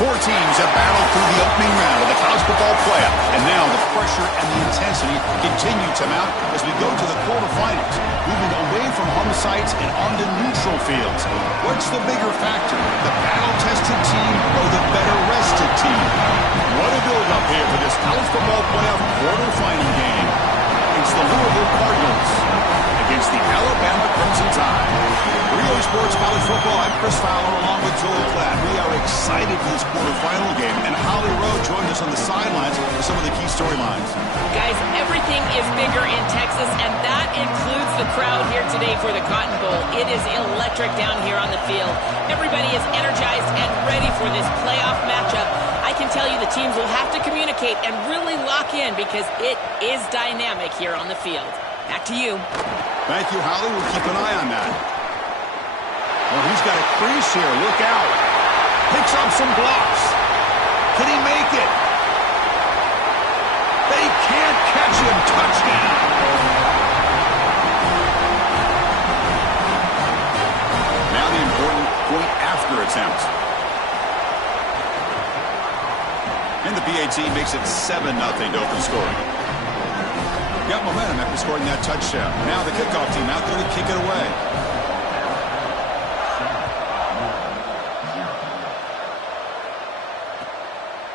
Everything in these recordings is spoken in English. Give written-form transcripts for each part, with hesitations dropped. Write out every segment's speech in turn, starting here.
Four teams have battled through the opening round of the college football playoff, and now the pressure and the intensity continue to mount as we go to the quarterfinals, moving away from home sites and onto neutral fields. What's the bigger factor, the battle-tested team or the better-rested team? What a build-up here for this college football playoff quarterfinal game. It's the Louisville Cardinals against the Alabama Crimson Tide. Rio Sports College Football, I'm Chris Fowler along with Joel Klatt. We are excited for this quarterfinal game, and Holly Rowe joins us on the sidelines for some of the key storylines. Guys, everything is bigger in Texas, and that includes the crowd here today for the Cotton Bowl. It is electric down here on the field. Everybody is energized and ready for this playoff matchup. I can tell you the teams will have to communicate and really lock in because it is dynamic here on the field. Back to you. Thank you, Holly. We'll keep an eye on that. Well, he's got a crease here. Look out. Picks up some blocks. Can he make it? They can't catch him. Touchdown. Now the important point after attempt. And the PAT makes it 7-0 to open scoring. Got momentum after scoring that touchdown. Now the kickoff team out there to kick it away.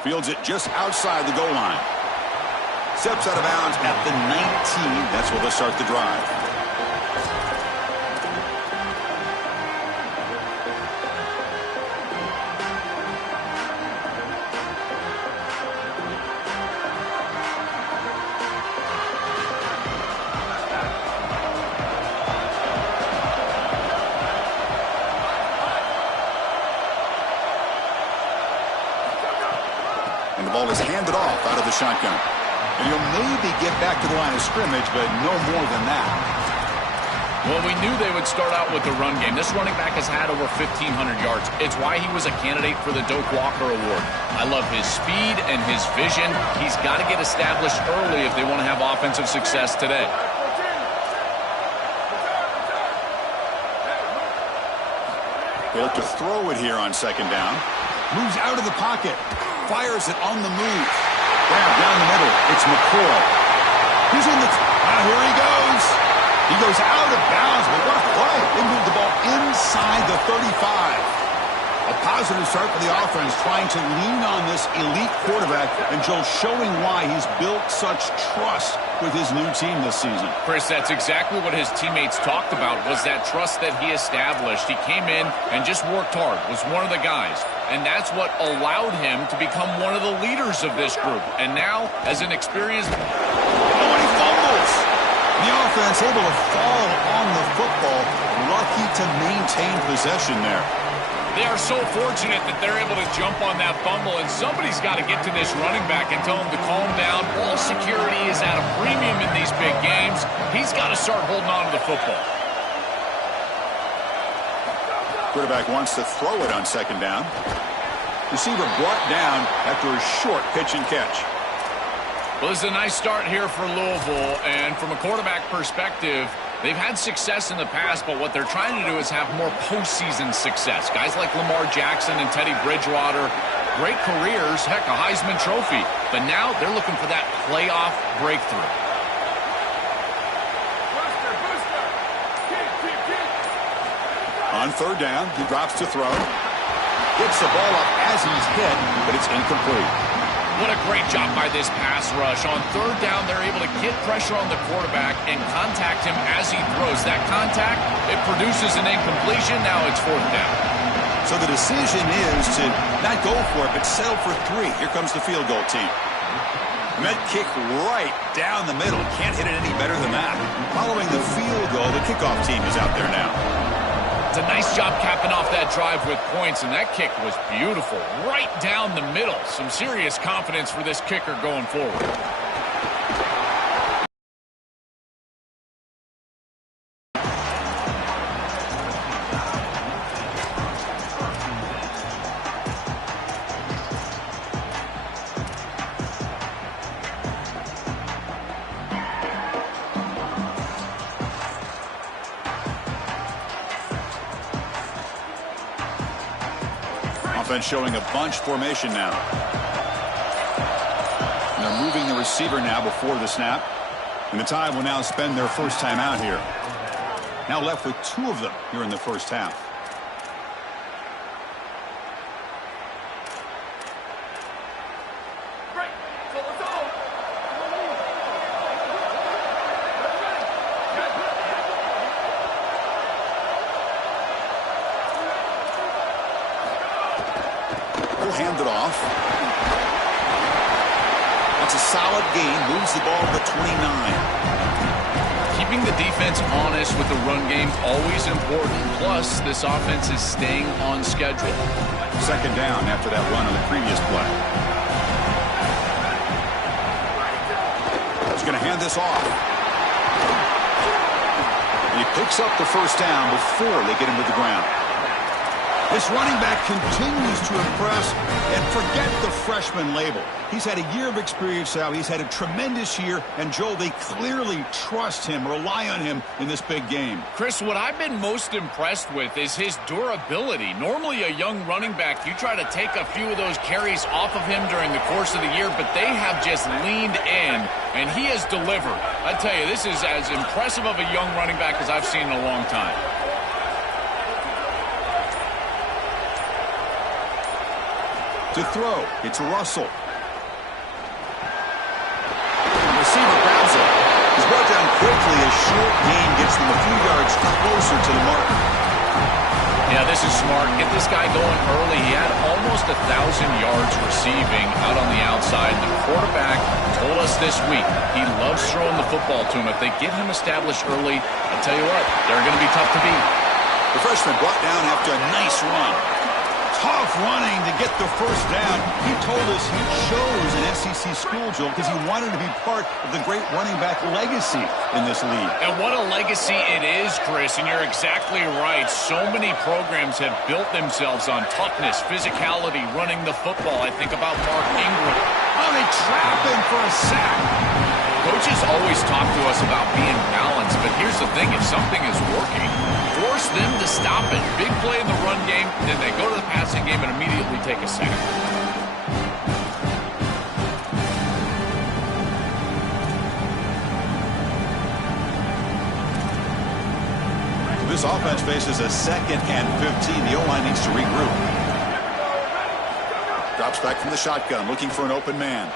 Fields it just outside the goal line. Steps out of bounds at the 19. That's where they'll start the drive. And the ball is handed off out of the shotgun. And you'll maybe get back to the line of scrimmage, but no more than that. Well, we knew they would start out with the run game. This running back has had over 1,500 yards. It's why he was a candidate for the Doak Walker Award. I love his speed and his vision. He's got to get established early if they want to have offensive success today. They look to throw it here on second down. Moves out of the pocket. Fires it on the move. Grab down the middle. It's McCoy. He's in the... here he goes. He goes out of bounds, but what a play. They move the ball inside the 35. A positive start for the offense, trying to lean on this elite quarterback, and Joe showing why he's built such trust with his new team this season. Chris, that's exactly what his teammates talked about, was that trust that he established. He came in and just worked hard, was one of the guys. And that's what allowed him to become one of the leaders of this group. And now, as an experienced... Oh, and he fumbles! The offense able to fall on the football. Lucky to maintain possession there. They are so fortunate that they're able to jump on that fumble, and somebody's got to get to this running back and tell him to calm down. Ball security is at a premium in these big games. He's got to start holding on to the football. Quarterback wants to throw it on second down. Receiver brought down after a short pitch and catch. Well, this is a nice start here for Louisville, and from a quarterback perspective, they've had success in the past, but what they're trying to do is have more postseason success. Guys like Lamar Jackson and Teddy Bridgewater, great careers, heck, a Heisman Trophy. But now they're looking for that playoff breakthrough. On third down, he drops to throw. Gets the ball up as he's hit, but it's incomplete. What a great job by this pass rush. On third down, they're able to get pressure on the quarterback and contact him as he throws. That contact, it produces an incompletion. Now it's fourth down. So the decision is to not go for it, but settle for 3. Here comes the field goal team. Met kick right down the middle. Can't hit it any better than that. Following the field goal, the kickoff team is out there now. It's a nice job capping off that drive with points, and that kick was beautiful. Right down the middle. Some serious confidence for this kicker going forward. Offense showing a bunch formation now. And they're moving the receiver now before the snap. And the Tide will now spend their first time out here. Now left with 2 of them here in the first half. Hand it off. That's a solid gain. Moves the ball to 29. Keeping the defense honest with the run game, always important. Plus, this offense is staying on schedule. Second down after that run on the previous play. He's going to hand this off. And he picks up the first down before they get him to the ground. This running back continues to impress, and forget the freshman label. He's had a year of experience now. He's had a tremendous year, and Joel, they clearly trust him, rely on him in this big game. Chris, what I've been most impressed with is his durability. Normally a young running back, you try to take a few of those carries off of him during the course of the year, but they have just leaned in, and he has delivered. I tell you, this is as impressive of a young running back as I've seen in a long time. To throw, it's Russell. The receiver grabs it. He's brought down quickly. A short gain gets them a few yards closer to the mark. Yeah, this is smart. Get this guy going early. He had almost 1,000 yards receiving out on the outside. The quarterback told us this week he loves throwing the football to him. If they get him established early, I tell you what, they're going to be tough to beat. The freshman brought down after a nice run. Tough running to get the first down. He told us he chose an SEC school, Joel, because he wanted to be part of the great running back legacy in this league. And what a legacy it is, Chris, and you're exactly right. So many programs have built themselves on toughness, physicality, running the football. I think about Mark Ingram. Oh, they trap him for a sack. Coaches always talk to us about being balanced, but here's the thing. If something is working, force them to stop it. Big play in the run game, then they go to the passing game and immediately take a sack. This offense faces a 2nd and 15. The O-line needs to regroup. Drops back from the shotgun, looking for an open man.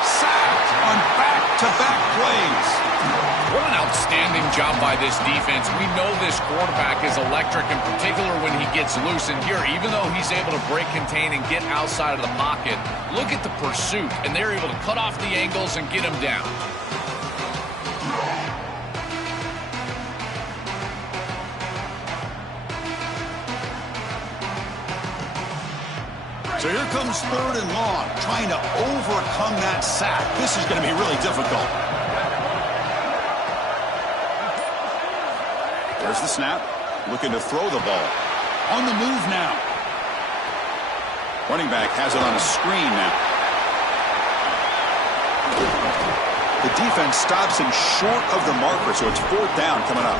Sacked on back-to-back plays. What an outstanding job by this defense. We know this quarterback is electric, in particular when he gets loose. And here, even though he's able to break, contain, and get outside of the pocket, look at the pursuit. And they're able to cut off the angles and get him down. So here comes 3rd and long, trying to overcome that sack. This is going to be really difficult. There's the snap, looking to throw the ball. On the move now. Running back has it on a screen now. The defense stops him short of the marker, so it's 4th down coming up.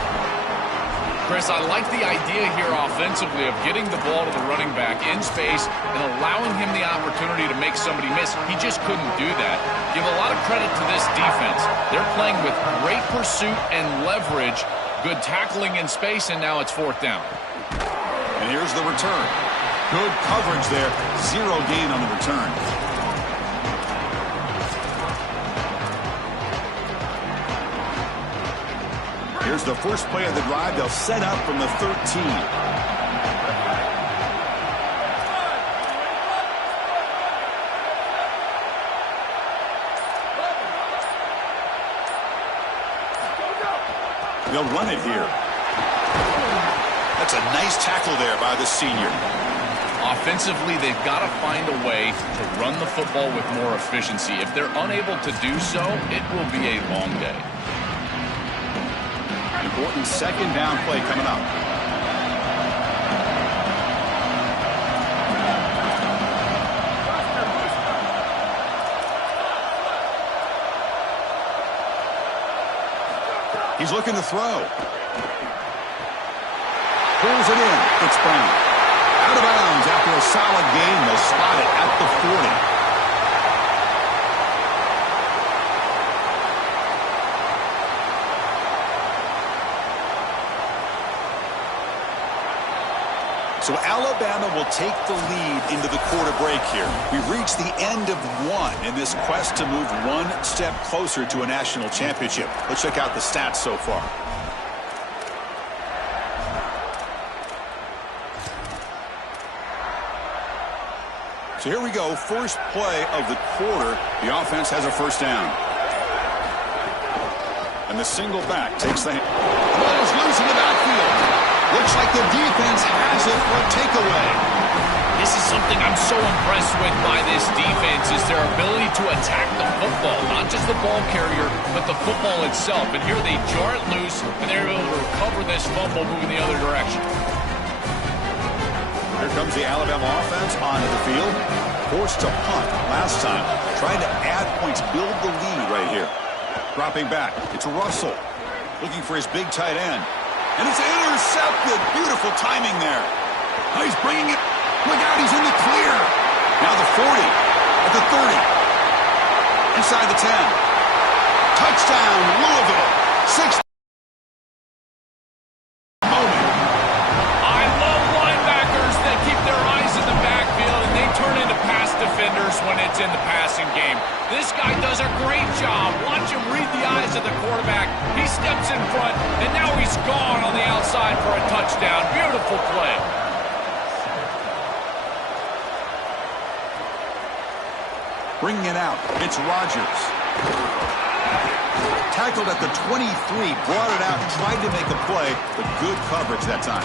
Chris, I like the idea here offensively of getting the ball to the running back in space and allowing him the opportunity to make somebody miss. He just couldn't do that. Give a lot of credit to this defense. They're playing with great pursuit and leverage, good tackling in space, and now it's 4th down. And here's the return. Good coverage there. 0 gain on the return. Here's the first play of the drive. They'll set up from the 13. They'll run it here. That's a nice tackle there by the senior. Offensively, they've got to find a way to run the football with more efficiency. If they're unable to do so, it will be a long day. Important 2nd down play coming up. He's looking to throw. Pulls it in. It's Brown. Out of bounds after a solid gain. They'll spot it at the 40. So Alabama will take the lead into the quarter break here. We've reached the end of one in this quest to move one step closer to a national championship. Let's check out the stats so far. So here we go. First play of the quarter. The offense has a first down. And the single back takes the... The ball is loose in the backfield. Looks like the defense has it for a takeaway. This is something I'm so impressed with by this defense is their ability to attack the football. Not just the ball carrier, but the football itself. And here they jar it loose, and they're able to recover this fumble moving the other direction. Here comes the Alabama offense onto the field. Forced to punt last time. Trying to add points, build the lead right here. Dropping back. It's Russell. Looking for his big tight end. And it's intercepted. Beautiful timing there. Oh, he's bringing it. Look out, he's in the clear. Now the 40. At the 30. Inside the 10. Touchdown, Louisville. 6. Moment. I love linebackers that keep their eyes in the backfield and they turn into pass defenders when it's in the passing game. This guy does a great job. Watch him read the eyes of the quarterback. He steps in front, and now he's gone on the outside for a touchdown. Beautiful play. Bringing it out. It's Rodgers. Tackled at the 23. Brought it out. Tried to make a play, but good coverage that time.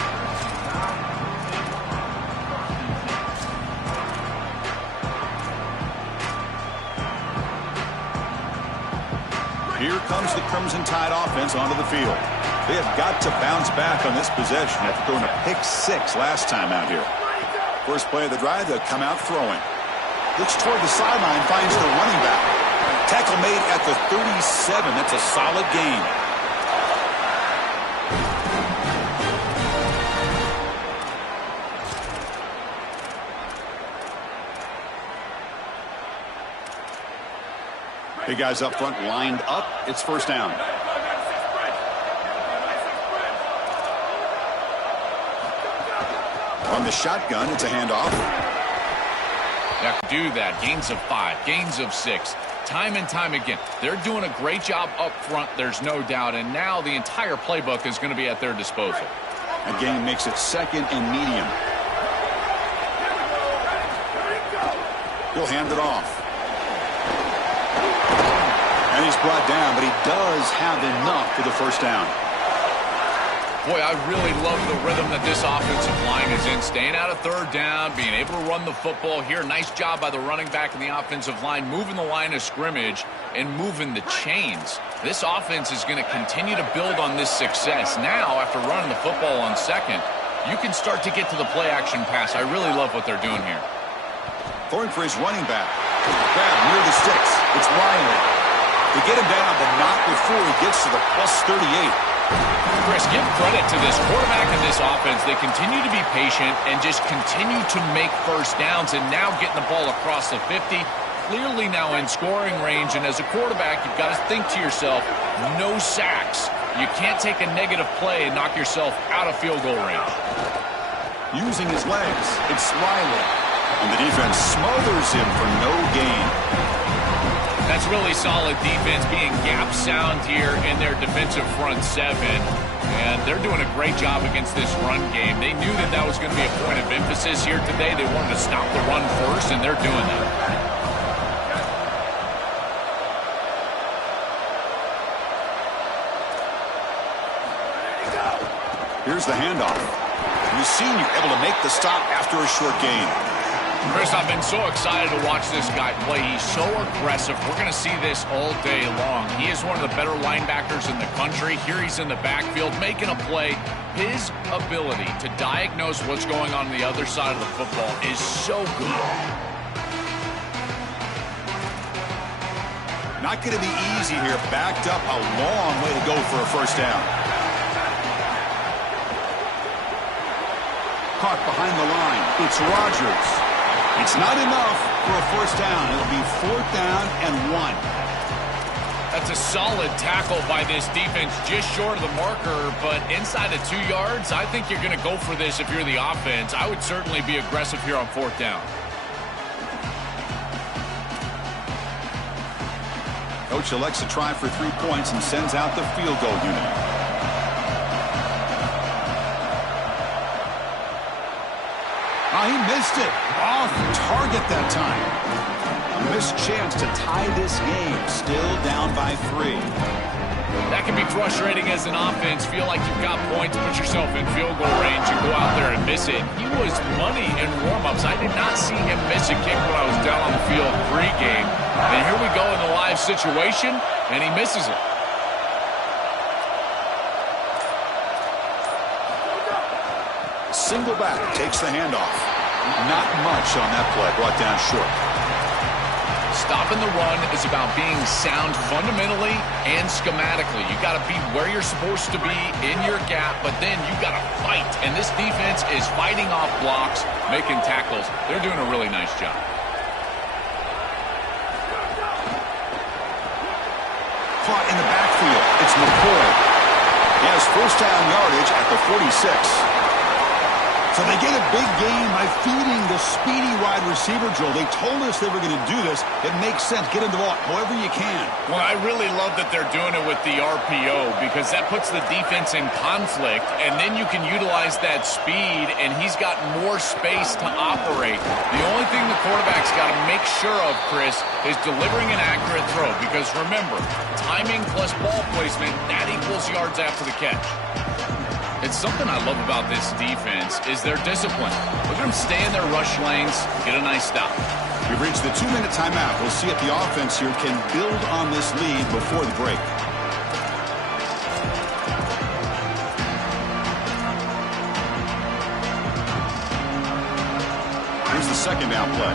Here comes the Crimson Tide offense onto the field. They have got to bounce back on this possession after throwing a pick 6 last time out here. First play of the drive, they'll come out throwing. Looks toward the sideline, finds the running back. Tackle made at the 37. That's a solid gain. Big guys up front lined up. It's first down. From the shotgun, it's a handoff. They have to do that. Gains of 5, gains of 6. Time and time again. They're doing a great job up front, there's no doubt. And now the entire playbook is going to be at their disposal. A gain makes it second and medium. He'll hand it off. And he's brought down, but he does have enough for the first down. Boy, I really love the rhythm that this offensive line is in. Staying out of third down, being able to run the football here. Nice job by the running back and the offensive line, moving the line of scrimmage and moving the chains. This offense is going to continue to build on this success. Now, after running the football on second, you can start to get to the play-action pass. I really love what they're doing here. Throwing for his running back. Grab near the sticks. It's Riley. They get him down, but not before he gets to the plus 38. Chris, give credit to this quarterback and this offense. They continue to be patient and just continue to make first downs and now getting the ball across the 50. Clearly now in scoring range, and as a quarterback, you've got to think to yourself, no sacks. You can't take a negative play and knock yourself out of field goal range. Using his legs, it's Riley. And the defense smothers him for no gain. That's really solid defense, being gap sound here in their defensive front 7. And they're doing a great job against this run game. They knew that that was going to be a point of emphasis here today. They wanted to stop the run first, and they're doing that. Here's the handoff. The senior able to make the stop after a short gain. Chris, I've been so excited to watch this guy play. He's so aggressive. We're going to see this all day long. He is one of the better linebackers in the country. Here he's in the backfield making a play. His ability to diagnose what's going on the other side of the football is so good. Not going to be easy here. Backed up, a long way to go for a first down. caught behind the line. It's Rodgers. It's not enough for a first down. It'll be 4th down and 1. That's a solid tackle by this defense, just short of the marker, but inside of 2 yards, I think you're going to go for this if you're the offense. I would certainly be aggressive here on 4th down. Coach elects to try for 3 points and sends out the field goal unit. Oh, he missed it. Off target that time. A missed chance to tie this game. Still down by 3. That can be frustrating as an offense. Feel like you've got points, put yourself in field goal range, and go out there and miss it. He was money in warm-ups. I did not see him miss a kick when I was down on the field pregame. And here we go in the live situation, and he misses it. Single back takes the handoff. Not much on that play. Brought down short. Stopping the run is about being sound fundamentally and schematically. You got to be where you're supposed to be in your gap, but then you got to fight. And this defense is fighting off blocks, making tackles. They're doing a really nice job. Caught in the backfield. It's McCoy. He has first down yardage at the 46. So they get a big gain by feeding the speedy wide receiver, Joel. They told us they were going to do this. It makes sense. Get him the ball however you can. Well, I really love that they're doing it with the RPO because that puts the defense in conflict, and then you can utilize that speed, and he's got more space to operate. The only thing the quarterback's got to make sure of, Chris, is delivering an accurate throw because, remember, timing plus ball placement, that equals yards after the catch. It's something I love about this defense is their discipline. Look at them stay in their rush lanes, get a nice stop. We've reached the 2-minute timeout. We'll see if the offense here can build on this lead before the break. Here's the second down play.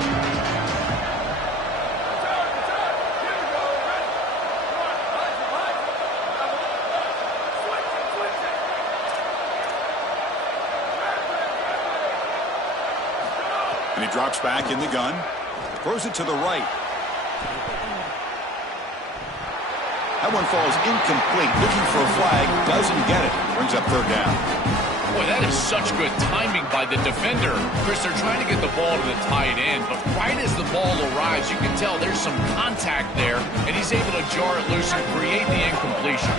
And he drops back in the gun. Throws it to the right. That one falls incomplete. Looking for a flag. Doesn't get it. Brings up 3rd down. Boy, that is such good timing by the defender. Chris, they're trying to get the ball to the tight end, but right as the ball arrives, you can tell there's some contact there, and he's able to jar it loose and create the incompletion.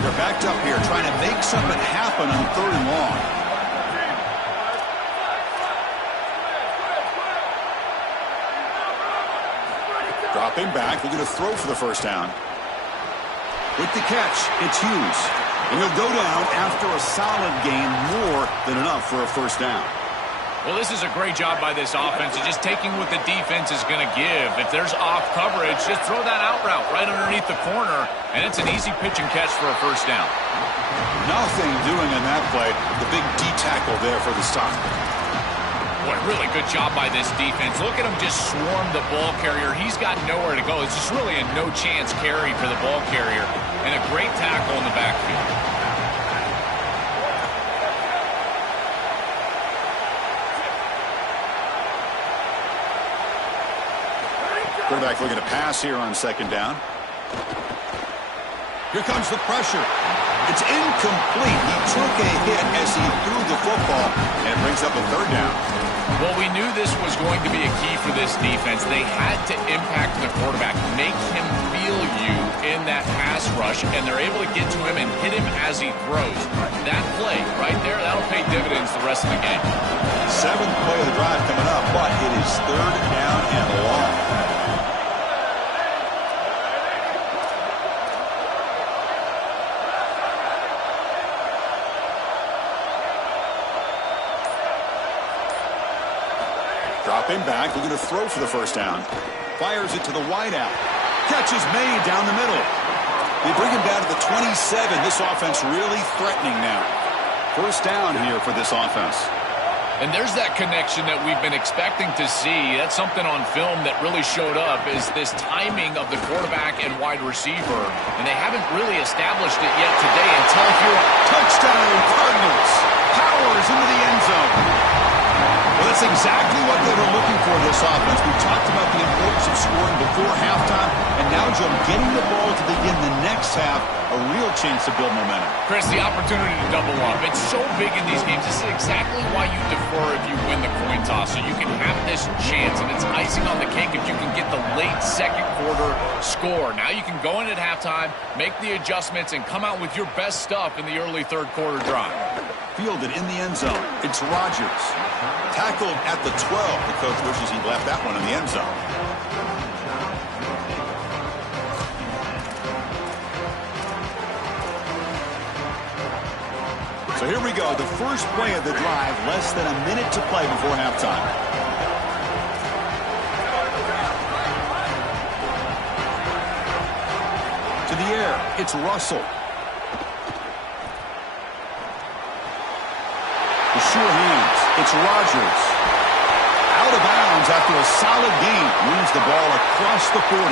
They're backed up here trying to make something happen on 3rd and long. Dropping back, looking to throw for the first down. With the catch, it's Hughes. And he'll go down after a solid gain, more than enough for a first down. Well, this is a great job by this offense. It's just taking what the defense is going to give. If there's off coverage, just throw that out route right underneath the corner, and it's an easy pitch and catch for a first down. Nothing doing in that play. The big D tackle there for the stop. Boy, really good job by this defense. Look at him just swarm the ball carrier. He's got nowhere to go. It's just really a no-chance carry for the ball carrier. And a great tackle in the backfield. Quarterback looking to pass here on 2nd down. Here comes the pressure. It's incomplete. He took a hit as he threw the football, and it brings up a 3rd down. Well, we knew this was going to be a key for this defense. They had to impact the quarterback, make him feel you in that pass rush, and they're able to get to him and hit him as he throws. That play right there, that'll pay dividends the rest of the game. 7th play of the drive coming up, but it is 3rd down and long. Dropping back, looking to throw for the first down. Fires it to the wideout. Catch is made down the middle. They bring him down to the 27. This offense really threatening now. First down here for this offense. And there's that connection that we've been expecting to see. That's something on film that really showed up, is this timing of the quarterback and wide receiver. And they haven't really established it yet today until here. Touchdown, Cardinals. Powers into the end zone. Well, that's exactly what they were looking for this offense. We talked about the importance of scoring before halftime, and now, Joe, getting the ball to begin the next half, a real chance to build momentum. Chris, the opportunity to double up. It's so big in these games. This is exactly why you defer if you win the coin toss, so you can have this chance, and it's icing on the cake if you can get the late second quarter score. Now you can go in at halftime, make the adjustments, and come out with your best stuff in the early third quarter drive. Fielded in the end zone. It's Rodgers. Tackled at the 12. The coach wishes he left that one in the end zone. So here we go. The first play of the drive. Less than a minute to play before halftime. To the air. It's Russell. The sure hands. It's Rodgers. Out of bounds after a solid gain. Moves the ball across the 40.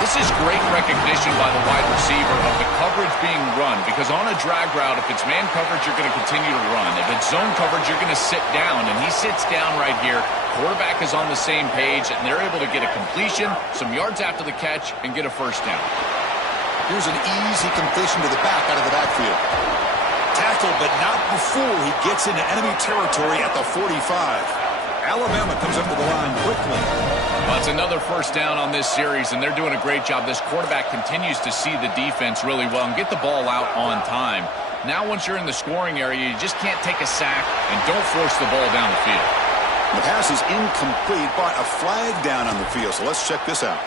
This is great recognition by the wide receiver of the coverage being run, because on a drag route, if it's man coverage, you're going to continue to run. If it's zone coverage, you're going to sit down, and he sits down right here. Quarterback is on the same page, and they're able to get a completion, some yards after the catch, and get a first down. Here's an easy completion to the back out of the backfield. Tackled, but not before he gets into enemy territory at the 45. Alabama comes up to the line quickly. Well, it's another first down on this series, and they're doing a great job. This quarterback continues to see the defense really well and get the ball out on time. Now, once you're in the scoring area, you just can't take a sack and don't force the ball down the field. The pass is incomplete, but a flag down on the field, so let's check this out.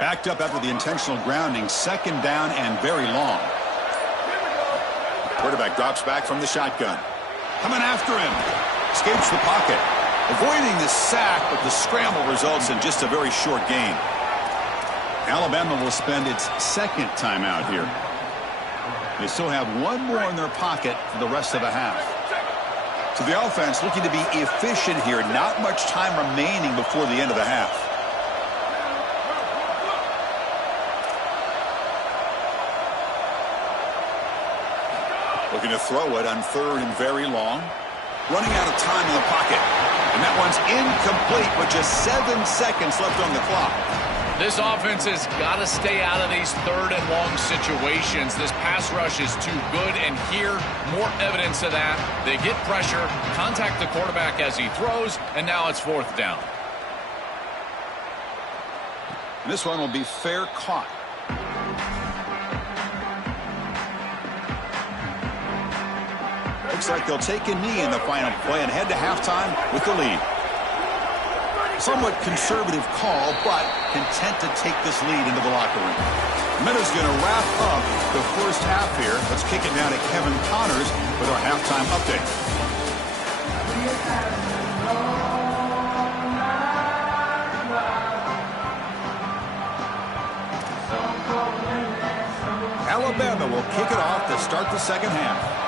Backed up after the intentional grounding. Second down and very long. Quarterback drops back from the shotgun. Coming after him. Escapes the pocket. Avoiding the sack, but the scramble results in just a very short gain. Alabama will spend its second timeout here. They still have one more in their pocket for the rest of the half. So the offense looking to be efficient here. Not much time remaining before the end of the half. Looking to throw it on third and very long. Running out of time in the pocket. And that one's incomplete with just 7 seconds left on the clock. This offense has got to stay out of these third and long situations. This pass rush is too good, and here, more evidence of that. They get pressure, contact the quarterback as he throws, and now it's fourth down. This one will be fair caught. Looks like they'll take a knee in the final play and head to halftime with the lead. Somewhat conservative call, but content to take this lead into the locker room. Meadows going to wrap up the first half here. Let's kick it now to Kevin Connors with our halftime update. Alabama will kick it off to start the second half.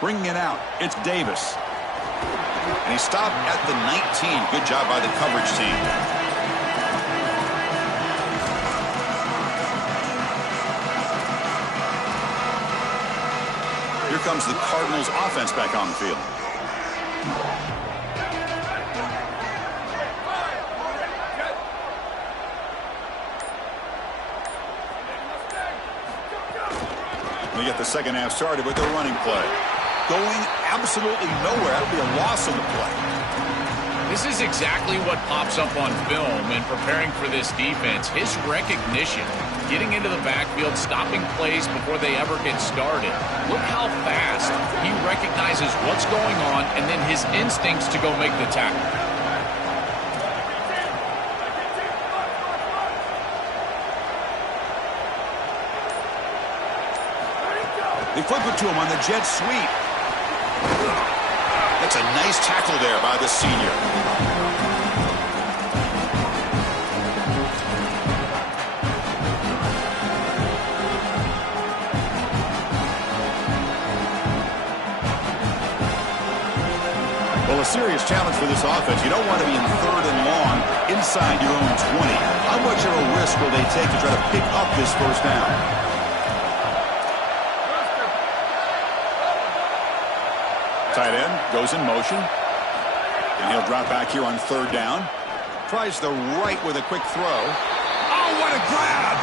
Bringing it out, it's Davis. And he stopped at the 19. Good job by the coverage team. Here comes the Cardinals offense back on the field. We get the second half started with their running play. Going absolutely nowhere. That would be a loss on the play. This is exactly what pops up on film in preparing for this defense. His recognition, getting into the backfield, stopping plays before they ever get started. Look how fast he recognizes what's going on and then his instincts to go make the tackle. They flip it to him on the jet sweep. That's a nice tackle there by the senior. Well, a serious challenge for this offense. You don't want to be in 3rd and long inside your own 20. How much of a risk will they take to try to pick up this first down? Tight end goes in motion. And he'll drop back here on 3rd down. Tries the right with a quick throw. Oh, what a grab!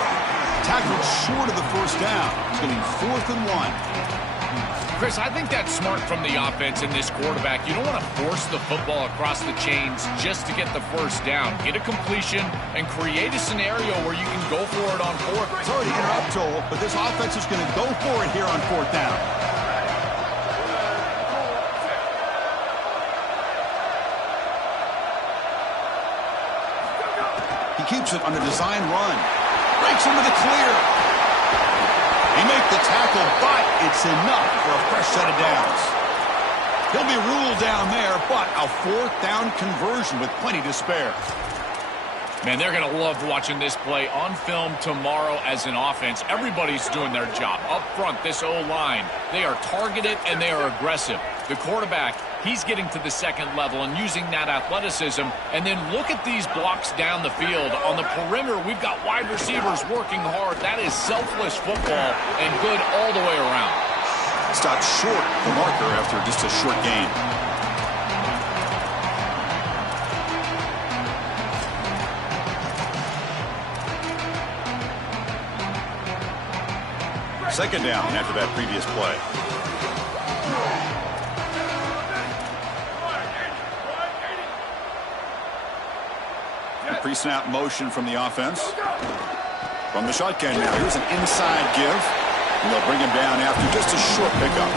Tackled short of the first down. It's going to be 4th and 1. Chris, I think that's smart from the offense and this quarterback. You don't want to force the football across the chains just to get the first down. Get a completion and create a scenario where you can go for it on 4th. Sorry to interrupt, Joel, but this offense is going to go for it here on 4th down. He keeps it on a design run. Breaks into the clear. He makes the tackle, but it's enough for a fresh set of downs. He'll be ruled down there, but a 4th down conversion with plenty to spare. Man, they're going to love watching this play on film tomorrow as an offense. Everybody's doing their job. Up front, this O-line, they are targeted and they are aggressive. The quarterback, he's getting to the 2nd level and using that athleticism. And then look at these blocks down the field. On the perimeter, we've got wide receivers working hard. That is selfless football and good all the way around. Stopped short the marker after just a short gain. Second down after that previous play. Pre-snap motion from the offense. From the shotgun now. Here's an inside give. And they'll bring him down after just a short pickup.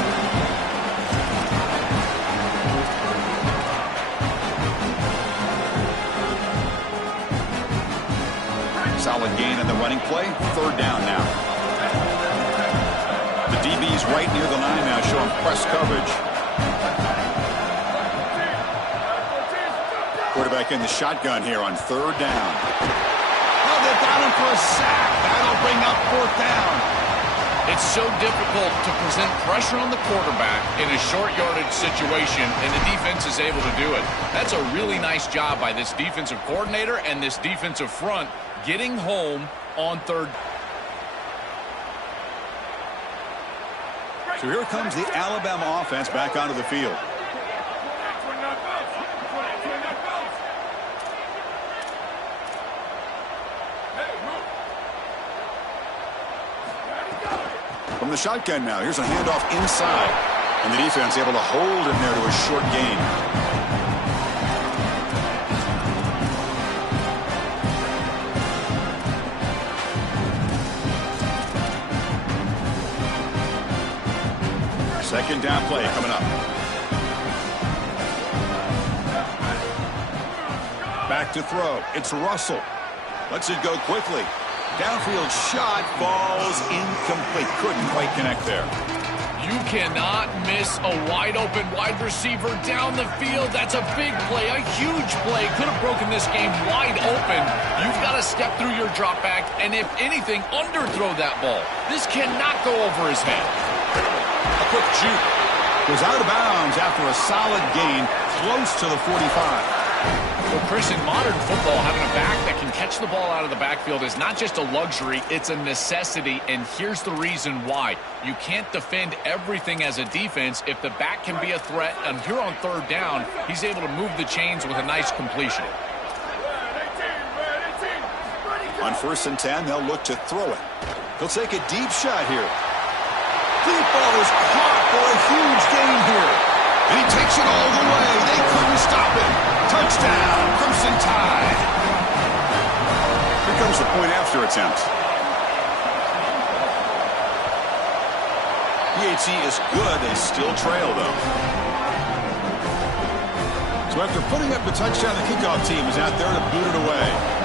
Solid gain in the running play. 3rd down now. The DB's right near the line now, showing press coverage. Quarterback in the shotgun here on 3rd down. Oh, they've got him for a sack. That'll bring up 4th down. It's so difficult to present pressure on the quarterback in a short yardage situation, and the defense is able to do it. That's a really nice job by this defensive coordinator and this defensive front getting home on 3rd. So here comes the Alabama offense back onto the field. From the shotgun now, here's a handoff inside. And the defense able to hold him there to a short gain. Second down play coming up. Back to throw. It's Russell. Lets it go quickly. Downfield shot falls incomplete. Couldn't quite connect there. You cannot miss a wide-open wide receiver down the field. That's a big play, a huge play. Could have broken this game wide open. You've got to step through your drop back and, if anything, underthrow that ball. This cannot go over his head. A quick juke. Goes out of bounds after a solid gain close to the 45. Well, Chris, in modern football, having a back that can catch the ball out of the backfield is not just a luxury, it's a necessity, and here's the reason why. You can't defend everything as a defense if the back can be a threat, and here on 3rd down, he's able to move the chains with a nice completion. On 1st and 10, they'll look to throw it. He'll take a deep shot here. Deep ball is caught for a huge gain here. And he takes it all the way. They couldn't stop him. Touchdown, Crimson Tide. Here comes the point after attempt. PAT is good. They still trail, though. So after putting up the touchdown, the kickoff team is out there to boot it away.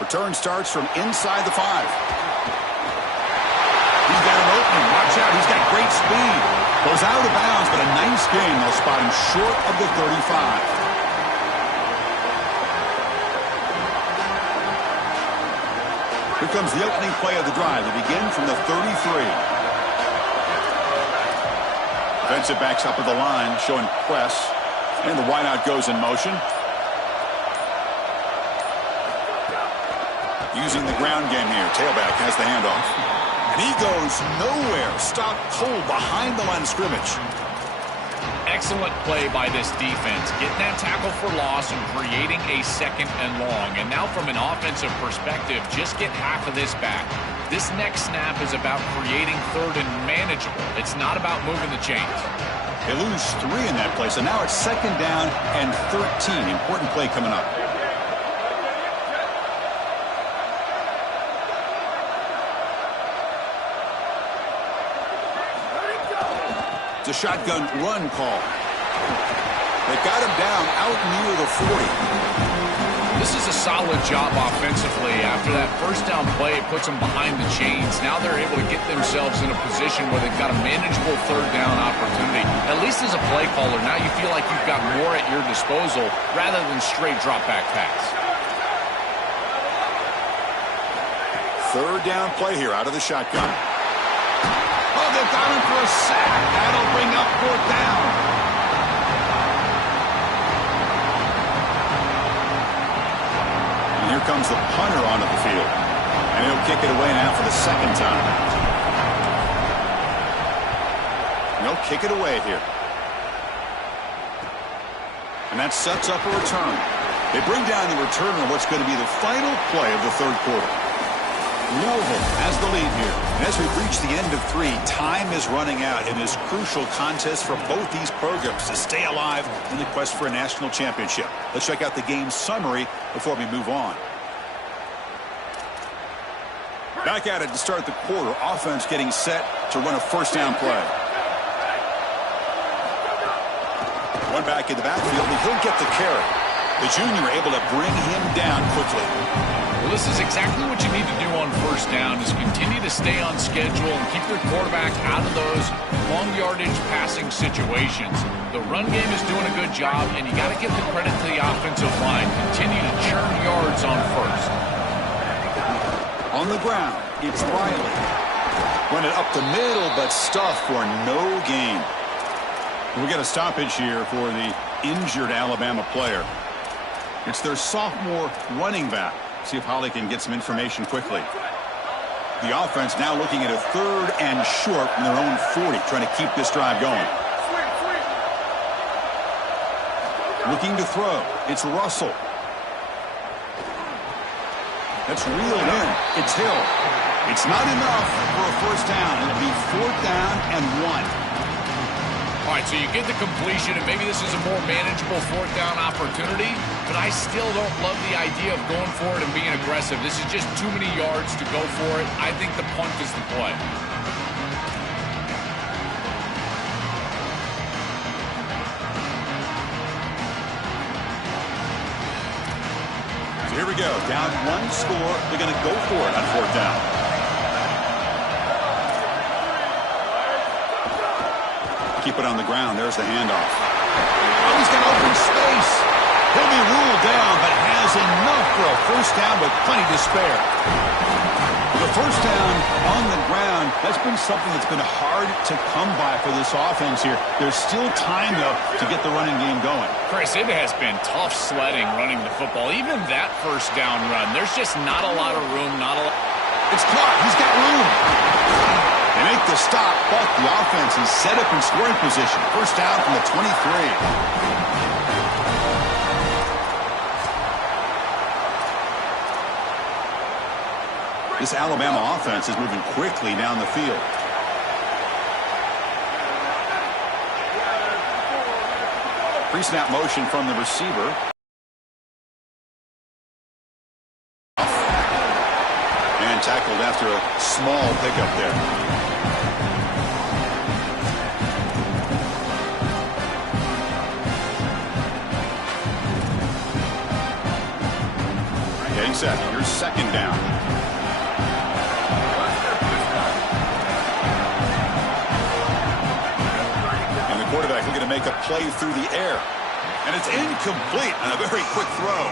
Return starts from inside the 5. He's got an opening. Watch out. He's got great speed. Goes out of bounds, but a nice gain. They'll spot him short of the 35. Here comes the opening play of the drive. They begin from the 33. Defensive backs up at the line, showing press. And the wideout goes in motion. Using the ground game here. Tailback has the handoff. And he goes nowhere. Stopped cold behind the line of scrimmage. Excellent play by this defense. Getting that tackle for loss and creating a second and long. And now from an offensive perspective, just get half of this back. This next snap is about creating third and manageable. It's not about moving the chains. They lose 3 in that play, so now it's second down and 13. Important play coming up. It's a shotgun run call. They got him down out near the 40. This is a solid job offensively. After that first down play, it puts them behind the chains. Now they're able to get themselves in a position where they've got a manageable third down opportunity. At least as a play caller, now you feel like you've got more at your disposal rather than straight drop-back pass. Third down play here out of the shotgun. Oh, they've got him for a sack. That'll bring up fourth down. And here comes the punter onto the field. And he'll kick it away now for the second time. He'll kick it away here. And that sets up a return. They bring down the return on what's going to be the final play of the third quarter. Louisville has the lead here. And as we reach the end of 3, time is running out in this crucial contest for both these programs to stay alive in the quest for a national championship. Let's check out the game summary before we move on. Back at it to start the quarter. Offense getting set to run a first down play. One back in the backfield, and he'll get the carry. The junior able to bring him down quickly. Well, this is exactly what you need to do on first down is continue to stay on schedule and keep your quarterback out of those long yardage passing situations. The run game is doing a good job, and you got to give the credit to the offensive line. Continue to churn yards on first. On the ground, it's Riley. Run it up the middle, but stuffed for no gain. We got a stoppage here for the injured Alabama player. It's their sophomore running back. See if Holly can get some information quickly. The offense now looking at a third and short from their own 40, trying to keep this drive going. Looking to throw. It's Russell. That's reeled in. It's Hill. It's not enough for a first down. It'll be fourth down and 1. All right, so you get the completion, and maybe this is a more manageable fourth down opportunity, but I still don't love the idea of going for it and being aggressive. This is just too many yards to go for it. I think the punt is the play. So here we go. Down 1 score. They're going to go for it on fourth down. Keep it on the ground. There's the handoff. Oh, he's got open space. He'll be ruled down, but has enough for a first down with plenty to spare. The first down on the ground, that's been something that's been hard to come by for this offense here. There's still time, though, to get the running game going. Chris, it has been tough sledding running the football. Even that first down run, there's just not a lot of room. It's caught. He's got room. They make the stop, but the offense is set up in scoring position. First down from the 23. This Alabama offense is moving quickly down the field. Pre-snap motion from the receiver. And tackled after a small pickup there. Ready, set. Here's second down. And the quarterback looking to make a play through the air. And it's incomplete on a very quick throw.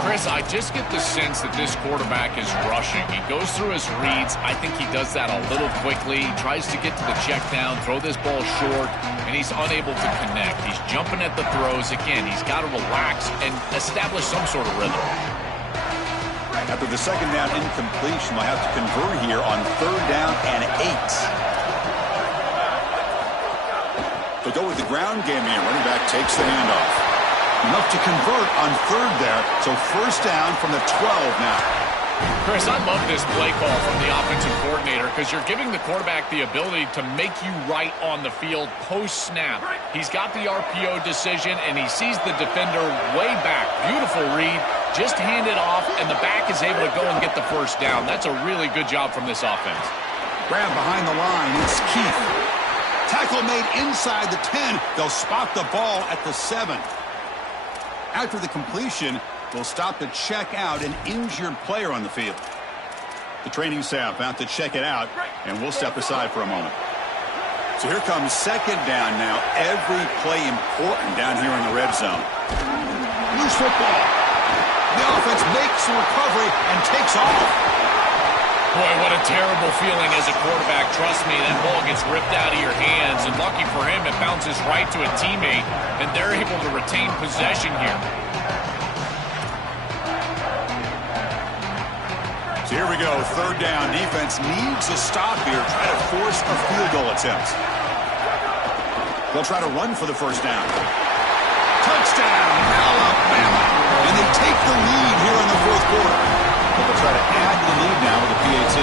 Chris, I just get the sense that this quarterback is rushing. He goes through his reads. I think he does that a little quickly. He tries to get to the check down, throw this ball short, and he's unable to connect. He's jumping at the throws. Again, he's got to relax and establish some sort of rhythm. After the second down incompletion, they'll have to convert here on third down and 8. They'll go with the ground game here. Running back takes the handoff. Enough to convert on third there. So first down from the 12 now. Chris, I love this play call from the offensive coordinator because you're giving the quarterback the ability to make you right on the field post-snap. He's got the RPO decision, and he sees the defender way back. Beautiful read. Just hand it off, and the back is able to go and get the first down. That's a really good job from this offense. Grab behind the line. It's Keith. Tackle made inside the 10. They'll spot the ball at the 7. After the completion, they'll stop to check out an injured player on the field. The training staff out to check it out, and we'll step aside for a moment. So here comes second down now. Every play important down here in the red zone. Loose football. The offense makes a recovery and takes off. Boy, what a terrible feeling as a quarterback. Trust me, that ball gets ripped out of your hands, and lucky for him, it bounces right to a teammate, and they're able to retain possession here. So here we go, third down. Defense needs a stop here, try to force a field goal attempt. They'll try to run for the first down. Touchdown, Alabama! And they take the lead here in the fourth quarter. They'll try to add to the lead now with a PAT.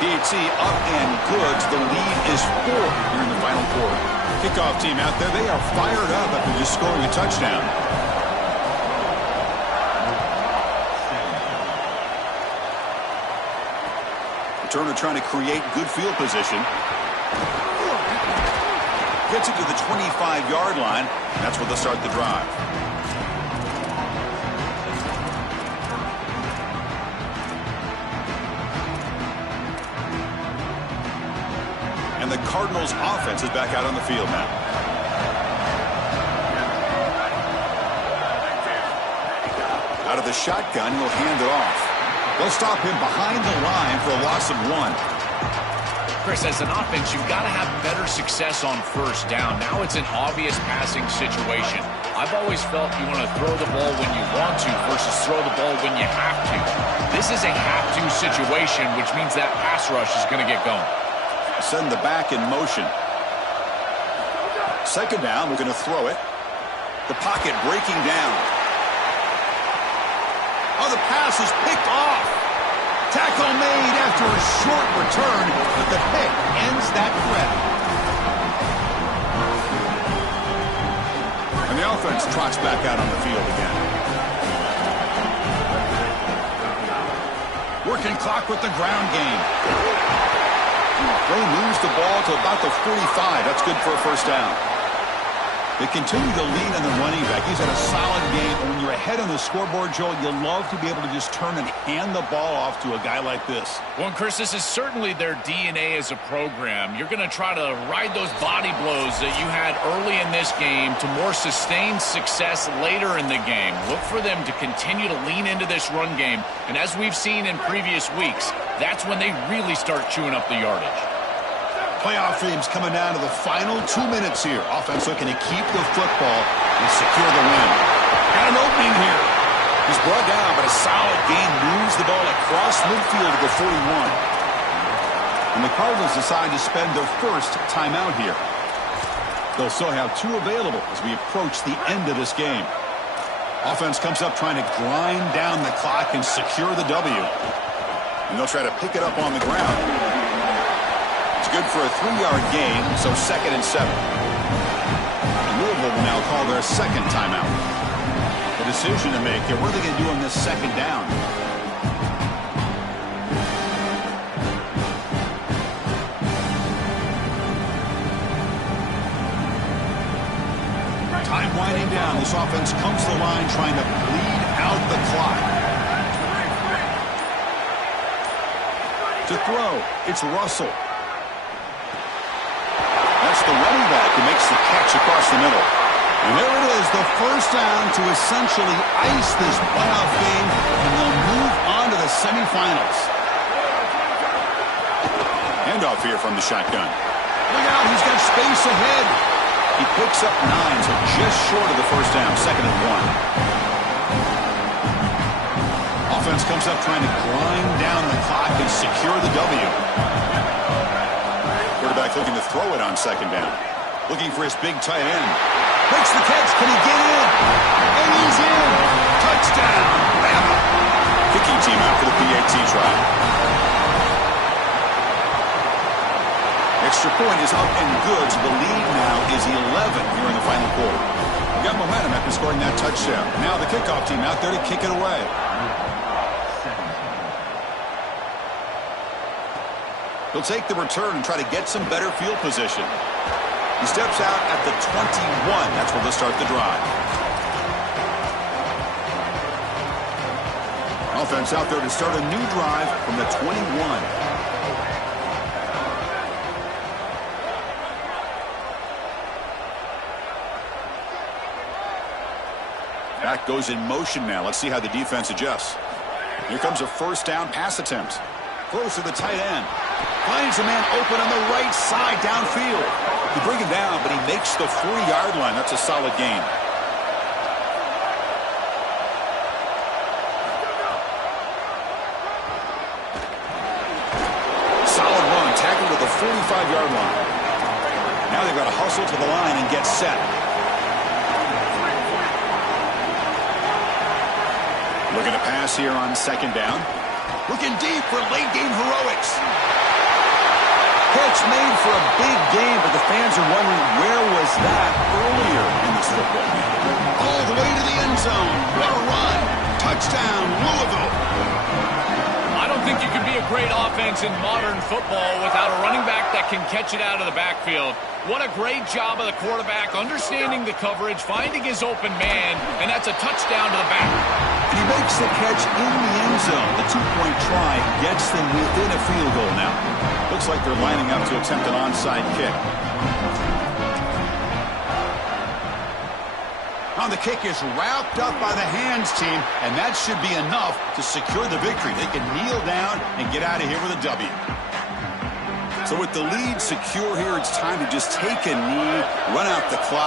PAT up and good. The lead is 4 here in the final quarter. Kickoff team out there. They are fired up after just scoring a touchdown. Returner trying to create good field position. Gets it to the 25-yard line. That's where they'll start the drive. And the Cardinals offense is back out on the field now. Out of the shotgun, he'll hand it off. They'll stop him behind the line for a loss of 1. Chris, as an offense, you've got to have better success on first down. Now it's an obvious passing situation. I've always felt you want to throw the ball when you want to versus throw the ball when you have to. This is a have-to situation, which means that pass rush is going to get going. Send the back in motion. Second down, we're going to throw it. The pocket breaking down. Oh, the pass is picked off. Tackle made after a short return, but the pick ends that threat. And the offense trots back out on the field again. Working clock with the ground game. They moves the ball to about the 45. That's good for a first down. They continue to lean on the running back. He's had a solid game. And when you're ahead on the scoreboard, Joel, you love to be able to just turn and hand the ball off to a guy like this. Well, Chris, this is certainly their DNA as a program. You're going to try to ride those body blows that you had early in this game to more sustained success later in the game. Look for them to continue to lean into this run game. And as we've seen in previous weeks, that's when they really start chewing up the yardage. Playoff teams coming down to the final 2 minutes here. Offense looking to keep the football and secure the win. Got an opening here. He's brought down, but a solid gain moves the ball across midfield to the 41. And the Cardinals decide to spend their first timeout here. They'll still have 2 available as we approach the end of this game. Offense comes up trying to grind down the clock and secure the W. And they'll try to pick it up on the ground. Good for a 3-yard gain, so 2nd and 7. And Louisville will now call their second timeout. The decision to make here, what are they going to do on this second down? winding down. This offense comes to the line trying to bleed out the clock. To throw, it's Russell. That's the running back who makes the catch across the middle. And there it is, the first down to essentially ice this playoff game, and they'll move on to the semifinals. Handoff here from the shotgun. Look out, he's got space ahead. He picks up 9, so just short of the first down, 2nd and 1. Offense comes up trying to grind down the clock and secure the W. Quarterback looking to throw it on 2nd down. Looking for his big tight end. Makes the catch. Can he get in? And he's in. Touchdown. Bama. Kicking team out for the PAT try. Extra point is up and good. So the lead now is 11 here in the final quarter. We got momentum after scoring that touchdown. Now the kickoff team out there to kick it away. He'll take the return and try to get some better field position. He steps out at the 21. That's where they'll start the drive. Offense out there to start a new drive from the 21. Back goes in motion now. Let's see how the defense adjusts. Here comes a first down pass attempt. Close to the tight end. Finds a man open on the right side downfield. They bring him down, but he makes the 40-yard line. That's a solid gain. Solid run, tackled to the 45-yard line. Now they've got to hustle to the line and get set. Looking to pass here on 2nd down. Looking deep for late-game heroics. Catch made for a big game, but the fans are wondering where was that earlier in this football game. All the way to the end zone. What a run. Touchdown, Louisville. I don't think you can be a great offense in modern football without a running back that can catch it out of the backfield. What a great job of the quarterback, understanding the coverage, finding his open man, and that's a touchdown to the back. And he makes the catch in the end zone. The 2-point try gets them within a field goal now. Looks like they're lining up to attempt an onside kick. Now the kick is wrapped up by the hands team, and that should be enough to secure the victory. They can kneel down and get out of here with a W. So with the lead secure here, it's time to just take a knee, run out the clock.